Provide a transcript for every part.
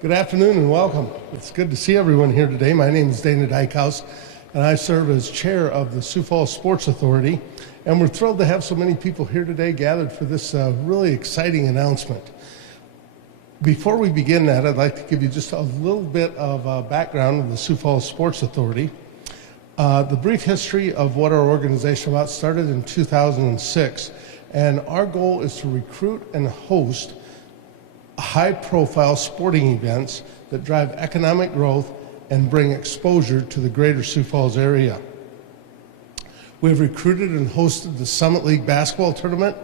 Good afternoon and welcome. It's good to see everyone here today. My name is Dana Dykhouse, and I serve as chair of the Sioux Falls Sports Authority. And we're thrilled to have so many people here today gathered for this really exciting announcement. Before we begin that, I'd like to give you just a little bit of background of the Sioux Falls Sports Authority. The brief history of what our organization about started in 2006, and our goal is to recruit and host high-profile sporting events that drive economic growth and bring exposure to the greater Sioux Falls area. We have recruited and hosted the Summit League basketball tournament,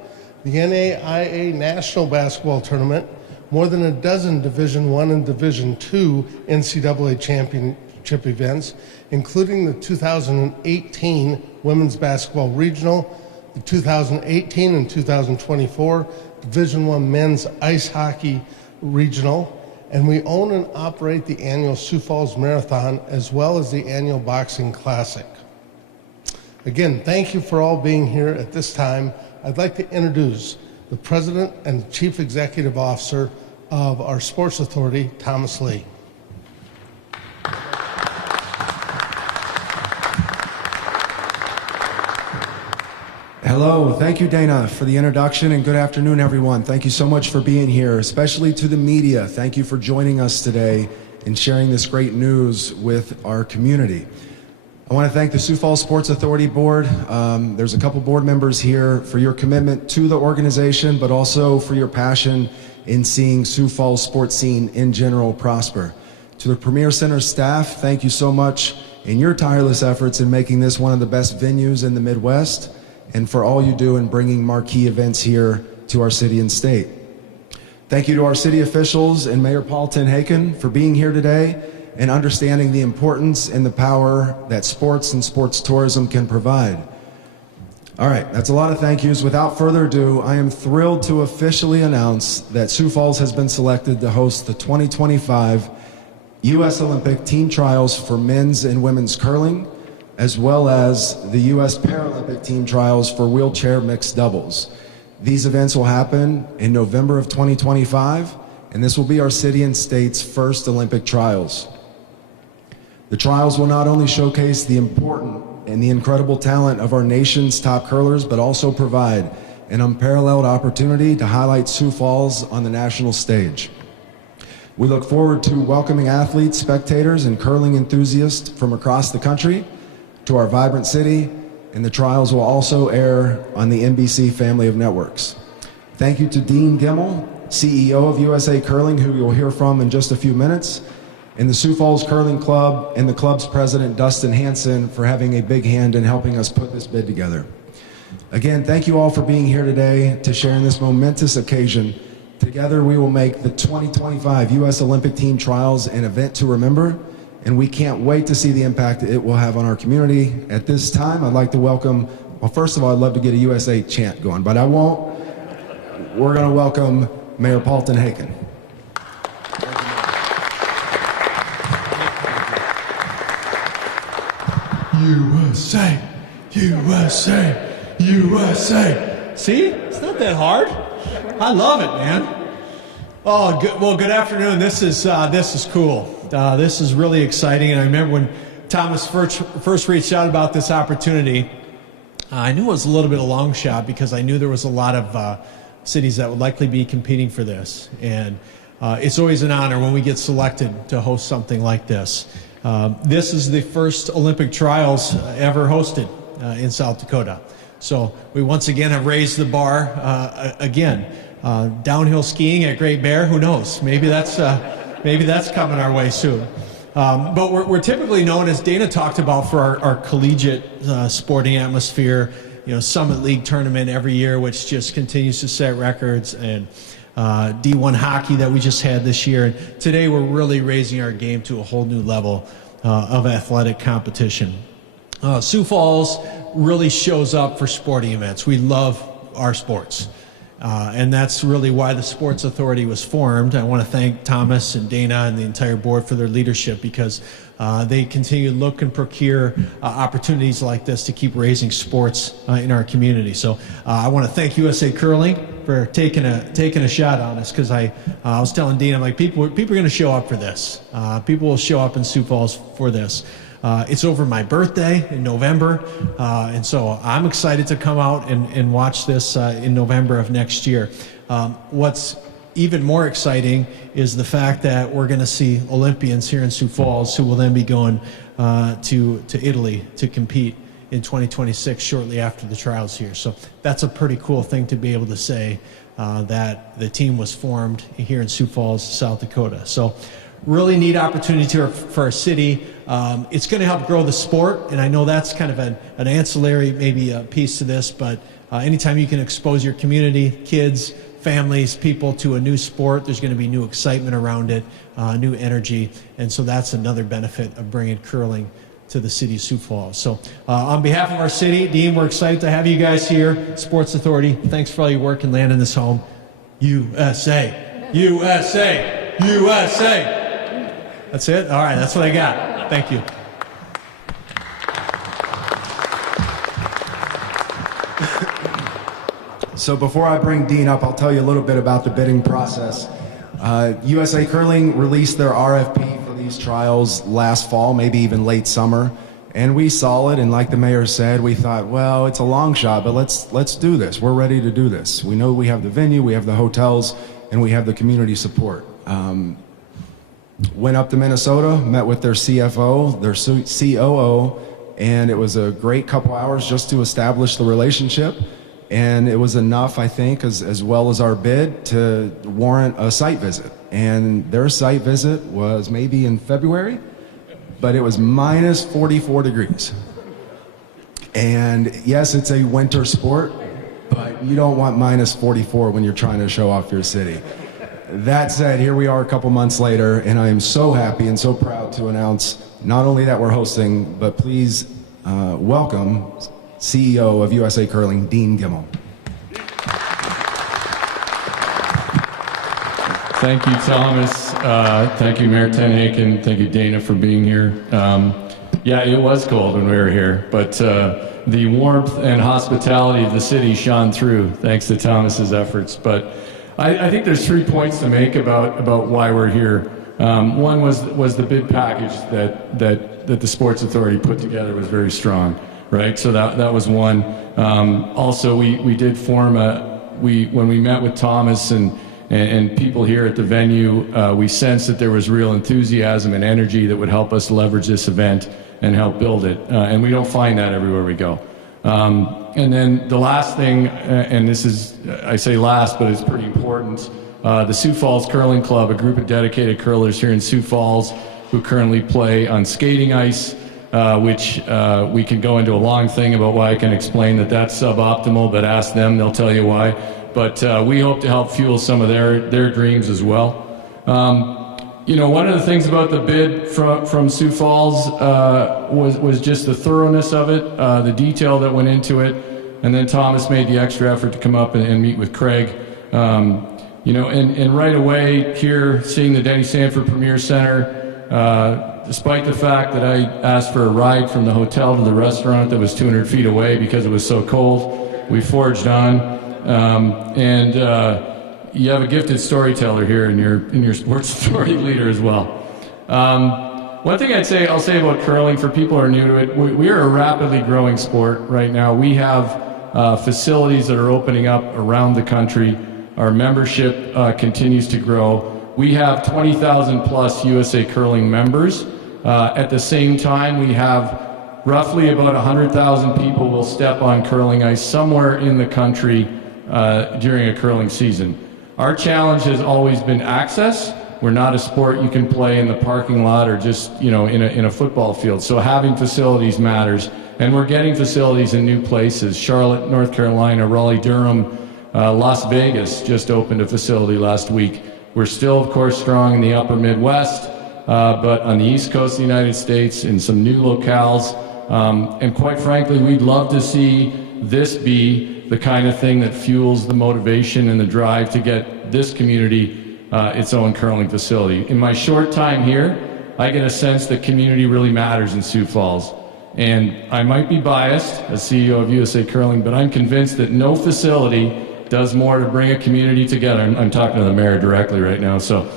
the NAIA National Basketball Tournament, more than a dozen Division I and Division II NCAA championship events, including the 2018 Women's Basketball Regional, the 2018 and 2024 Division I Men's Ice Hockey Regional, and we own and operate the annual Sioux Falls Marathon as well as the annual Boxing Classic. Again, thank you for all being here at this time. I'd like to introduce the President and Chief Executive Officer of our Sports Authority, Thomas Lee. Hello, thank you, Dana, for the introduction, and good afternoon, everyone. Thank you so much for being here, especially to the media. Thank you for joining us today and sharing this great news with our community. I want to thank the Sioux Falls Sports Authority Board. There's a couple board members here for your commitment to the organization, but also for your passion in seeing Sioux Falls sports scene in general prosper. To the Premier Center staff, thank you so much in your tireless efforts in making this one of the best venues in the Midwest, and for all you do in bringing marquee events here to our city and state. Thank you to our city officials and Mayor Paul Tenhaken for being here today and understanding the importance and the power that sports and sports tourism can provide. All right, that's a lot of thank yous. Without further ado, I am thrilled to officially announce that Sioux Falls has been selected to host the 2025 U.S. Olympic team trials for men's and women's curling, as well as the U.S. Paralympic team trials for wheelchair mixed doubles. These events will happen in November of 2025, and this will be our city and state's first Olympic trials. The trials will not only showcase the important and the incredible talent of our nation's top curlers, but also provide an unparalleled opportunity to highlight Sioux Falls on the national stage. We look forward to welcoming athletes, spectators, and curling enthusiasts from across the country to our vibrant city, and the trials will also air on the NBC family of networks. Thank you to Dean Gimmel, CEO of USA Curling, who you'll hear from in just a few minutes, and the Sioux Falls Curling Club and the club's president, Dustin Hanson, for having a big hand in helping us put this bid together. Again, thank you all for being here today to share in this momentous occasion. Together we will make the 2025 U.S. Olympic Team Trials an event to remember, and we can't wait to see the impact it will have on our community. At this time, I'd like to welcome, well, first of all, I'd love to get a USA chant going, but I won't. We're going to welcome Mayor Paul Tenhaken. USA, USA, USA. See, it's not that hard. I love it, man. Oh, good. Well, good afternoon. This is cool. This is really exciting. And I remember when Thomas first reached out about this opportunity, I knew it was a little bit of a long shot because I knew there was a lot of cities that would likely be competing for this. And it's always an honor when we get selected to host something like this. This is the first Olympic trials ever hosted in South Dakota. So we once again have raised the bar again. Downhill skiing at Great Bear, who knows? Maybe that's coming our way soon. But we're typically known, as Dana talked about, for our collegiate sporting atmosphere. You know, Summit League tournament every year, which just continues to set records, and D1 hockey that we just had this year. And today we're really raising our game to a whole new level of athletic competition. Sioux Falls really shows up for sporting events. We love our sports. And that's really why the Sports Authority was formed. I want to thank Thomas and Dana and the entire board for their leadership, because they continue to look and procure opportunities like this to keep raising sports in our community. So I want to thank USA Curling for taking a shot on us, because I was telling Dean, I'm like, people are going to show up for this. People will show up in Sioux Falls for this. It's over my birthday in November, and so I'm excited to come out and watch this in November of next year. What's even more exciting is the fact that we're going to see Olympians here in Sioux Falls who will then be going to Italy to compete in 2026 shortly after the trials here. So that's a pretty cool thing to be able to say, that the team was formed here in Sioux Falls, South Dakota. So really neat opportunity for our city. It's going to help grow the sport, and I know that's kind of an ancillary maybe piece to this, but anytime you can expose your community, kids, families, people to a new sport, there's going to be new excitement around it, new energy, and so that's another benefit of bringing curling to the city of Sioux Falls. So on behalf of our city, Dean, we're excited to have you guys here. Sports Authority, thanks for all your work in landing this home. USA, USA, USA. That's it? All right, that's what I got. Thank you. So before I bring Dean up, I'll tell you a little bit about the bidding process. USA Curling released their RFP for these trials last fall, maybe even late summer, and we saw it, and like the mayor said, we thought, well, it's a long shot, but let's do this. We're ready to do this. We know we have the venue, we have the hotels, and we have the community support. Went up to Minnesota, met with their CFO, their COO, and it was a great couple hours just to establish the relationship. And it was enough, I think, as well as our bid, to warrant a site visit. And their site visit was maybe in February, but it was minus 44 degrees. And yes, it's a winter sport, but you don't want minus 44 when you're trying to show off your city. That said, here we are a couple months later, and I am so happy and so proud to announce not only that we're hosting, but please welcome CEO of USA Curling, Dean Gimmel. Thank you, Thomas. Thank you, Mayor Tenek, and thank you, Dana, for being here. Yeah, it was cold when we were here, but the warmth and hospitality of the city shone through, thanks to Thomas's efforts. But I think there's 3 points to make about why we're here. One was the bid package that the Sports Authority put together was very strong, right? So that was one. Also, we did form when we met with Thomas and people here at the venue, we sensed that there was real enthusiasm and energy that would help us leverage this event and help build it. And we don't find that everywhere we go. And then the last thing, and this is, I say last, but it's pretty important, the Sioux Falls Curling Club, a group of dedicated curlers here in Sioux Falls who currently play on skating ice, which we can go into a long thing about why I can explain that that's suboptimal, but ask them, they'll tell you why. But we hope to help fuel some of their dreams as well. You know, one of the things about the bid from Sioux Falls was just the thoroughness of it, the detail that went into it, and then Thomas made the extra effort to come up and meet with Craig. You know, and right away here, seeing the Denny Sanford Premier Center, despite the fact that I asked for a ride from the hotel to the restaurant that was 200 feet away because it was so cold, we forged on. You have a gifted storyteller here in your Sports Authority leader as well. One thing I'll say about curling for people who are new to it, we are a rapidly growing sport right now. We have facilities that are opening up around the country. Our membership continues to grow. We have 20,000 plus USA Curling members. At the same time, we have roughly about 100,000 people will step on curling ice somewhere in the country during a curling season. Our challenge has always been access. We're not a sport you can play in the parking lot or just, you know, in a football field. So having facilities matters, and we're getting facilities in new places. Charlotte, North Carolina, Raleigh-Durham, Las Vegas just opened a facility last week. We're still, of course, strong in the upper Midwest, but on the East Coast of the United States in some new locales. And quite frankly, we'd love to see this be the kind of thing that fuels the motivation and the drive to get this community its own curling facility. In my short time here, I get a sense that community really matters in Sioux Falls. And I might be biased as CEO of USA Curling, but I'm convinced that no facility does more to bring a community together. I'm talking to the mayor directly right now, so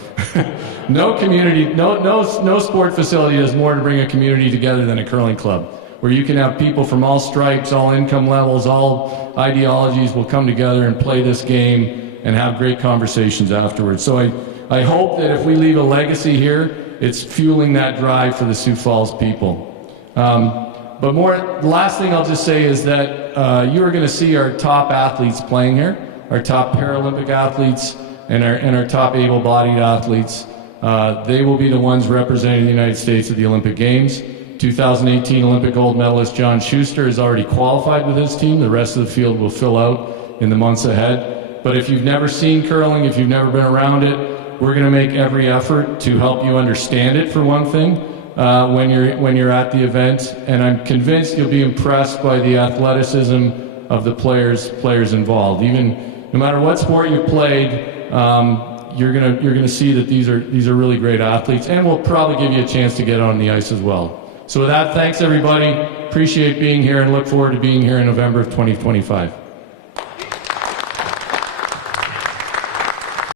no sport facility does more to bring a community together than a curling club, where you can have people from all stripes, all income levels, all ideologies will come together and play this game and have great conversations afterwards. So I hope that if we leave a legacy here, it's fueling that drive for the Sioux Falls people. But the last thing I'll just say is that you are going to see our top athletes playing here, our top Paralympic athletes and our top able-bodied athletes. They will be the ones representing the United States at the Olympic Games. 2018 Olympic gold medalist John Schuster has already qualified with his team. The rest of the field will fill out in the months ahead. But if you've never seen curling, if you've never been around it, we're going to make every effort to help you understand it, for one thing, when you're at the event. And I'm convinced you'll be impressed by the athleticism of the players involved. Even no matter what sport you played, you're gonna see that these are really great athletes, and we'll probably give you a chance to get on the ice as well. So with that, thanks everybody. Appreciate being here and look forward to being here in November of 2025.